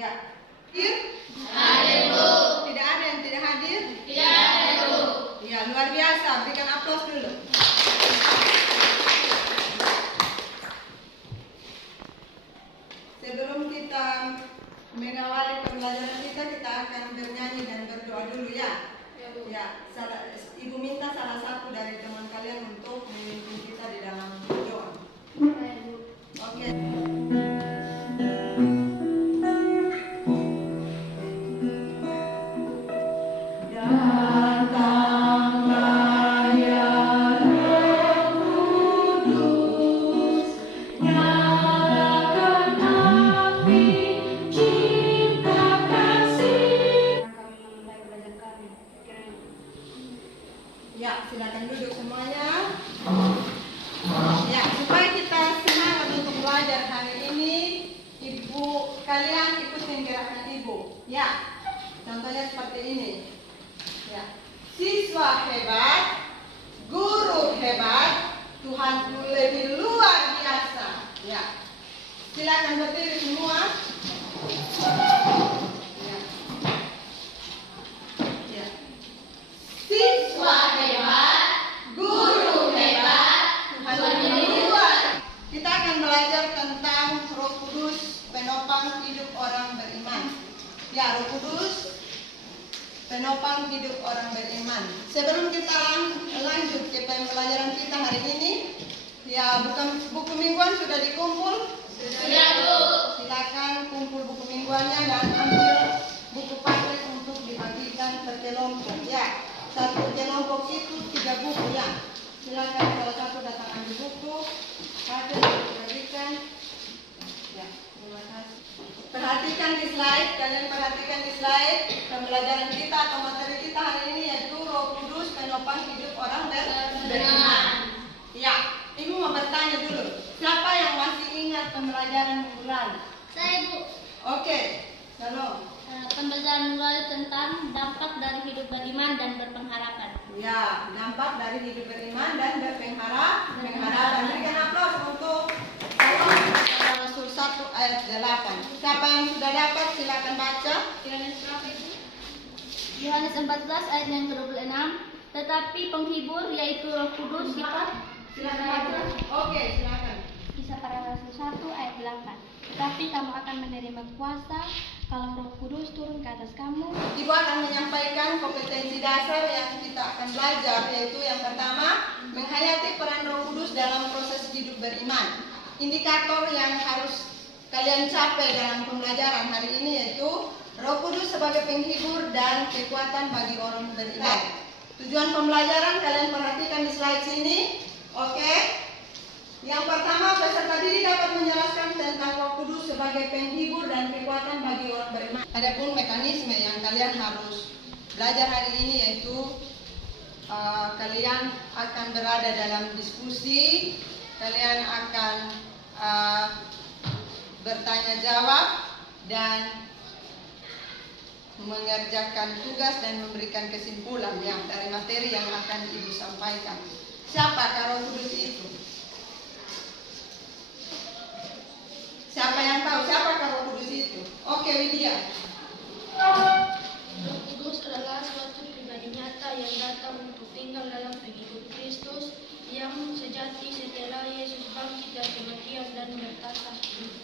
Ya. Hadir? Hadir, Bu. Tidak ada yang tidak hadir? Tidak ada, Bu. Ya, luar biasa. Berikan aplaus dulu. Sebelum kita mengawali pembelajaran kita akan bernyanyi dan berdoa dulu ya. Ya, Ibu minta salah satu dari teman kalian untuk memimpin kita di dalam doa. Oke. Ya, silakan duduk semuanya. Ya, supaya kita semangat untuk belajar hari ini, ibu kalian ikutin gerakan ibu. Ya, contohnya seperti ini. Ya, siswa hebat, guru hebat, Tuhan lebih luar biasa. Ya, silakan berdiri semua. Ya. Siswa hebat, guru hebat, Tuhan lebih luar. Kita akan belajar tentang Roh Kudus, penopang hidup orang beriman. Ya, Roh Kudus, penopang hidup orang beriman. Sebelum kita lanjut ke pembelajaran kita hari ini, ya buku mingguan sudah dikumpul? Sudah, Bu. Silakan kumpul buku mingguannya dan ambil buku paket untuk dibagikan per kelompok. Ya, satu kelompok itu 3 buku ya. Silakan salah satu datang ambil buku paket dibagikan. Ya, terima kasih. Perhatikan di slide, kalian perhatikan di slide pembelajaran kita atau materi kita hari ini yaitu Roh Kudus penopang hidup orang beriman. Ya, Ibu mau bertanya dulu, siapa yang masih ingat pembelajaran minggu lalu? Saya, Bu. Oke, lalu. Pembelajaran mulai tentang dampak dari hidup beriman dan berpengharapan. Ya, dampak dari hidup beriman dan berpengharapan. Berikan aplaus untuk Rasul 1 ayat 8. Siapa yang sudah dapat silakan baca. Yohanes 14 ayat yang ke-26. Tetapi penghibur yaitu Roh Kudus Silakan baca. Oke, silakan. Kisah Para Rasul 1 ayat 8. Tetapi kamu akan menerima kuasa kalau Roh Kudus turun ke atas kamu. Ibu akan menyampaikan kompetensi dasar yang kita akan belajar, yaitu yang pertama, menghayati peran Roh Kudus dalam proses hidup beriman. Indikator yang harus kalian capai dalam pembelajaran hari ini yaitu Roh Kudus sebagai penghibur dan kekuatan bagi orang beriman. Tujuan pembelajaran kalian perhatikan di slide sini. Oke. Yang pertama, peserta didik dapat menjelaskan tentang Roh Kudus sebagai penghibur dan kekuatan bagi orang beriman. Adapun mekanisme yang kalian harus belajar hari ini yaitu kalian akan berada dalam diskusi, kalian akan bertanya jawab dan mengerjakan tugas dan memberikan kesimpulan yang dari materi yang akan Ibu sampaikan. Siapa Roh Kudus itu? Siapa yang tahu siapa Roh Kudus itu? Oke, Widya. Roh Kudus adalah suatu pribadi nyata yang datang untuk tinggal dalam pengikut Kristus yang sejati setelah Yesus bangkit dari kematian dan bertata hidup.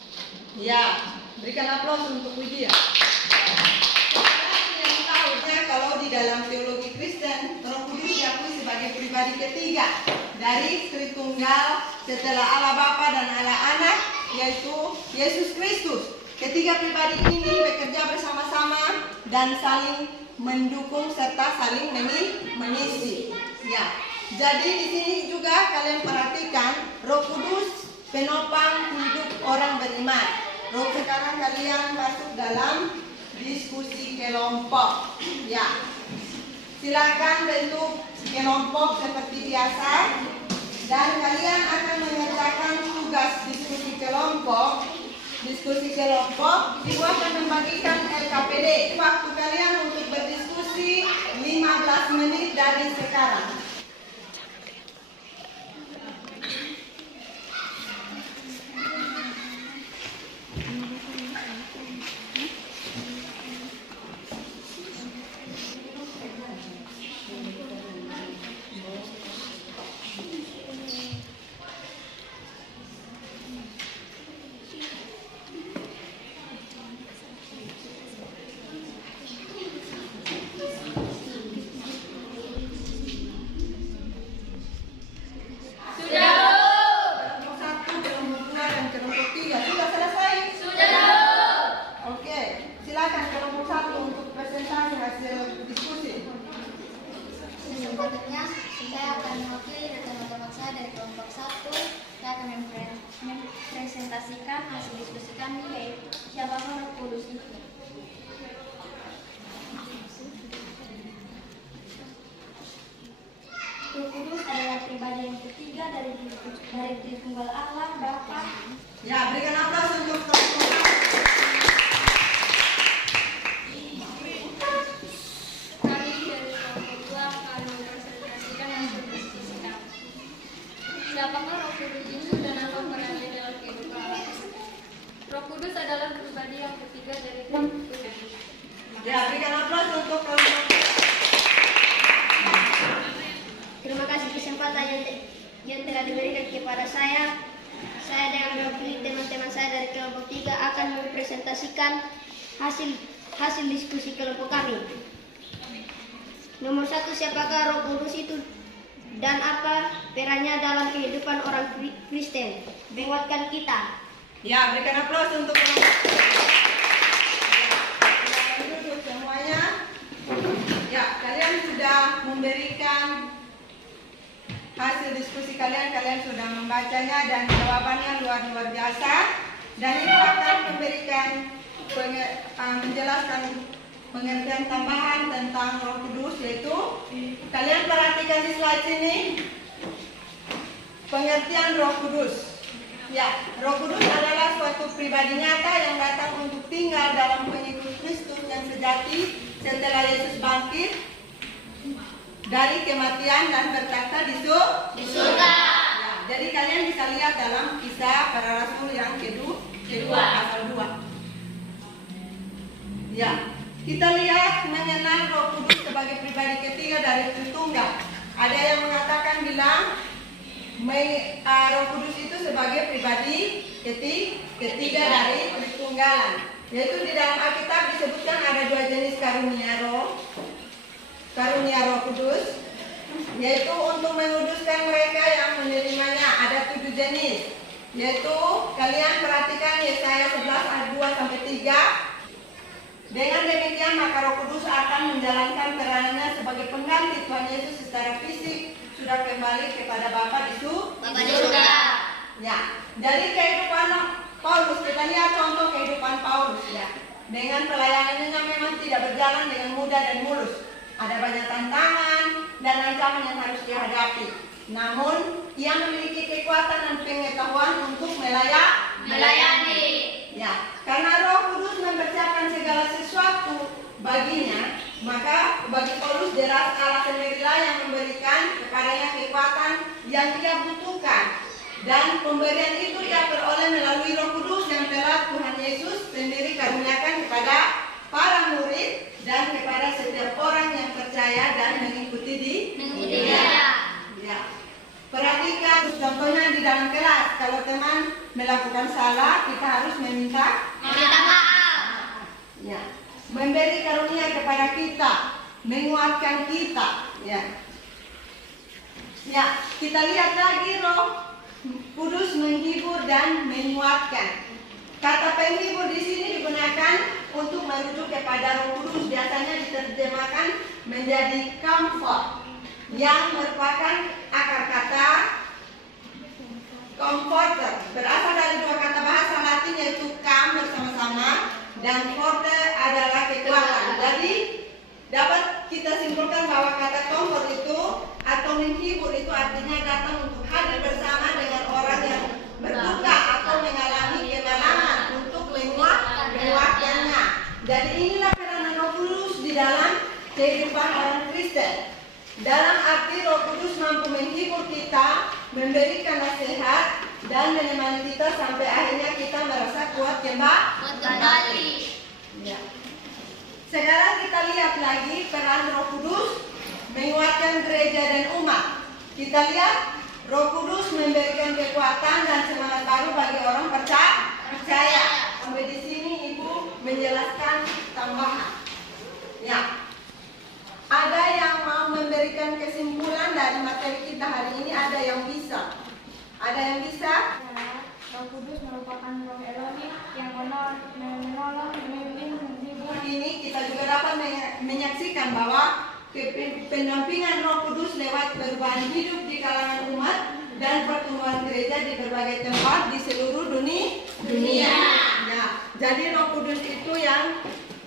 Ya, berikan aplaus untuk Widya. Yang tahu kalau di dalam teologi Kristen, Roh Kudus diakui sebagai pribadi ketiga dari Tritunggal setelah Allah Bapa dan Allah Anak, yaitu Yesus Kristus. Ketiga pribadi ini bekerja bersama-sama dan saling mendukung serta saling mengisi. Ya, jadi di sini juga kalian perhatikan Roh Kudus penopang hidup orang beriman. Sekarang kalian masuk dalam diskusi kelompok. Ya, silakan bentuk kelompok seperti biasa dan kalian akan mengerjakan tugas diskusi kelompok. Ibu akan membagikan LKPD. Waktu kalian untuk berdiskusi 15 menit dari sekarang. akan mempresentasikan hasil diskusi kami, yaitu siapakah Roh Kudus itu. Roh Kudus adalah pribadi yang ketiga dari Tritunggal Allah, Bapa. Ya, berikan aplaus untuk teman-teman. Kami dari kelompok 2 akan mempresentasikan hasil diskusi kami. Siapakah Roh Kudus itu dan apa perannya dalam kehidupan Allah? Roh Kudus adalah pribadi yang ketiga dari Tuhan. Ya, berikan aplaus untuk kelompok. Terima kasih kesempatan yang telah diberikan kepada saya. Saya dengan mewakili teman-teman saya dari kelompok 3 akan mempresentasikan hasil diskusi kelompok kami. Nomor 1, siapakah Roh Kudus itu dan apa perannya dalam kehidupan orang Kristen? Menguatkan kita. Ya, berikan aplaus untuk kelompok. Ya, duduk semuanya. Ya, kalian sudah memberikan hasil diskusi kalian sudah membacanya dan jawabannya luar biasa. Dan itu akan memberikan menjelaskan pengertian tambahan tentang Roh Kudus, yaitu kalian perhatikan di slide sini pengertian Roh Kudus. Ya, Roh Kudus adalah suatu pribadi nyata yang datang untuk tinggal dalam pengikut Kristus yang sejati setelah Yesus bangkit dari kematian dan bertakhta di surga. Ya, jadi kalian bisa lihat dalam Kisah Para Rasul yang kedua pasal 2. Ya, kita lihat mengenal Roh Kudus sebagai pribadi ketiga dari Tritunggal. Ada yang mengatakan Roh Kudus itu sebagai pribadi ketiga dari Tritunggalan. Yaitu di dalam Alkitab disebutkan ada 2 jenis karunia Roh Kudus, yaitu untuk menguduskan mereka yang menerimanya. Ada 7 jenis, yaitu kalian perhatikan Yesaya 11 ayat 2-3. Dengan demikian maka Roh Kudus akan menjalankan peranannya sebagai pengganti Tuhan Yesus secara fisik sudah kembali kepada Bapa di surga. Ya, dari kehidupan Paulus, kita lihat contoh kehidupan Paulus ya. Dengan pelayanannya memang tidak berjalan dengan mudah dan mulus. Ada banyak tantangan dan ancaman yang harus dihadapi. Namun, ia memiliki kekuatan dan pengetahuan untuk melayani. Ya, karena Roh Kudus mempersiapkan segala sesuatu baginya, maka bagi Paulus jelas Allah sendirilah yang memberikan kepadanya kekuatan yang dia butuhkan. Dan pemberian itu ia peroleh melalui Roh Kudus yang telah Tuhan Yesus sendiri karuniakan kepada para murid dan kepada setiap orang yang percaya dan mengikuti dia. Ya. Perhatikan contohnya di dalam kelas. Kalau teman melakukan salah, kita harus meminta maaf. Ya. Memberi karunia kepada kita, menguatkan kita. Ya. Ya, kita lihat lagi Roh Kudus menghibur dan menguatkan. Kata penghibur di sini digunakan untuk merujuk kepada Roh Kudus, biasanya diterjemahkan menjadi comfort, yang merupakan akar kata comforter, berasal dari 2 kata bahasa Latin yaitu come bersama-sama dan forte adalah kekuatan. Jadi dapat kita simpulkan bahwa kata comfort itu atau menghibur itu artinya datang untuk hadir bersama dengan orang yang berduka atau mengalami kemenangan untuk menguatkannya. Jadi inilah peranan Roh Kudus di dalam kehidupan orang Kristen. Dalam arti Roh Kudus mampu menghibur kita, memberikan nasihat, dan menemani kita sampai akhirnya kita merasa kuat kembali. Ya. Sekarang kita lihat lagi peran Roh Kudus menguatkan gereja dan umat. Kita lihat Roh Kudus memberikan kekuatan dan semangat baru bagi orang percaya. Sampai di sini Ibu menjelaskan tambahan. Ya. Ada yang mau memberikan kesimpulan dari materi kita hari ini? Ada yang bisa? Ada yang bisa? Roh Kudus merupakan Roh Elohim yang menolong, memimpin, menghibur. Ini kita juga dapat menyaksikan bahwa pendampingan Roh Kudus lewat perubahan hidup di kalangan umat dan pertumbuhan gereja gereja di berbagai tempat di seluruh dunia. Ya, jadi Roh Kudus itu yang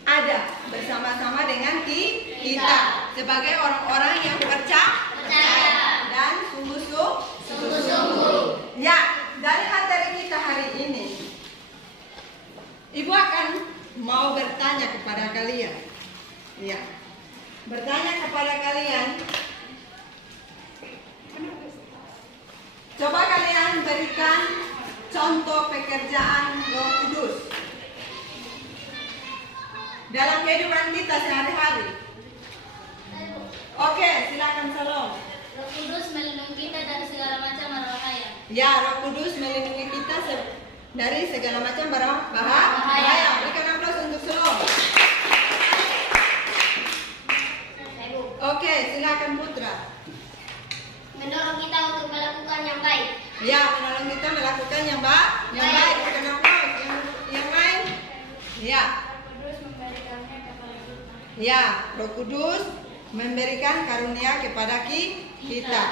ada bersama-sama dengan kita sebagai orang-orang yang percaya dan sungguh-sungguh. Ya, dari materi kita hari ini, Ibu akan mau bertanya kepada kalian. Ya, bertanya kepada kalian. Coba kalian berikan contoh pekerjaan Roh Kudus dalam kehidupan kita sehari-hari. Oke, silakan Salom. Roh Kudus melindungi kita dari segala macam mara bahaya. Ya, Roh Kudus melindungi kita dari segala macam bahaya. Berikan aplaus untuk Salom. Oke, silakan Putra. Mendorong kita untuk melakukan yang baik. Ya, menolong kita melakukan yang baik. Berikan aplaus. Yang lain? Ya. Ya, Roh Kudus memberikan karunia kepada kita.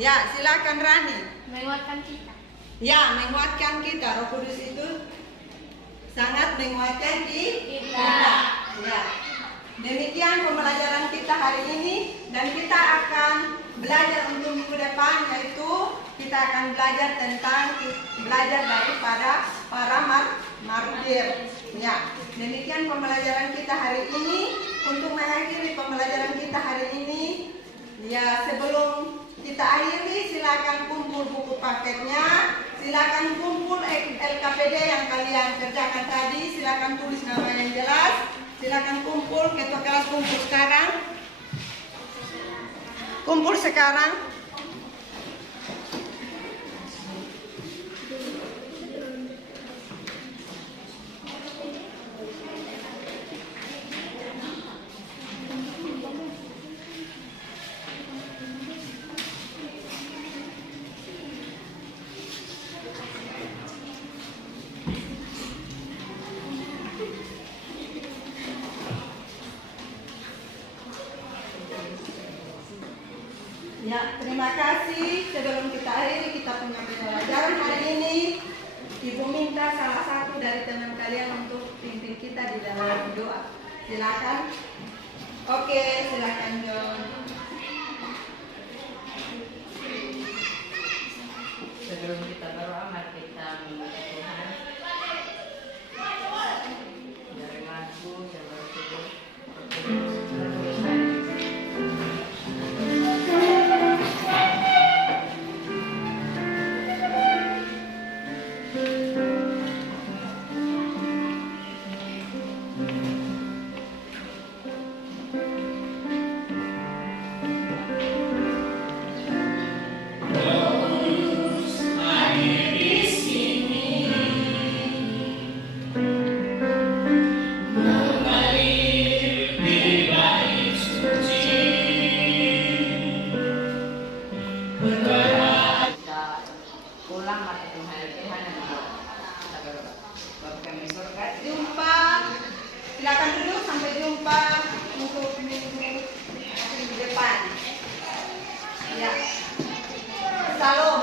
Ya, silakan Rani. Menguatkan kita. Ya, menguatkan kita. Roh Kudus itu sangat menguatkan kita. Ya. Demikian pembelajaran kita hari ini, dan kita akan belajar untuk minggu depan, yaitu kita akan belajar daripada para martir. Ya, demikian pembelajaran kita hari ini. Untuk mengakhiri pembelajaran kita hari ini, ya sebelum kita akhiri, silakan kumpul buku paketnya, silakan kumpul LKPD yang kalian kerjakan tadi, silakan tulis nama yang jelas, silakan kumpul, ketua kelas kumpul sekarang. Kumpul sekarang. Ya, terima kasih. Sebelum kita akhiri kita punya pembelajaran hari ini, Ibu minta salah satu dari teman kalian untuk pimpin kita di dalam doa. Silakan. Oke, silakan John. Sebelum kita berdoa, mari kita memuji Tuhan. Dari lagu yang berjudul Silakan duduk, sampai jumpa untuk minggu depan. Ya. Salam.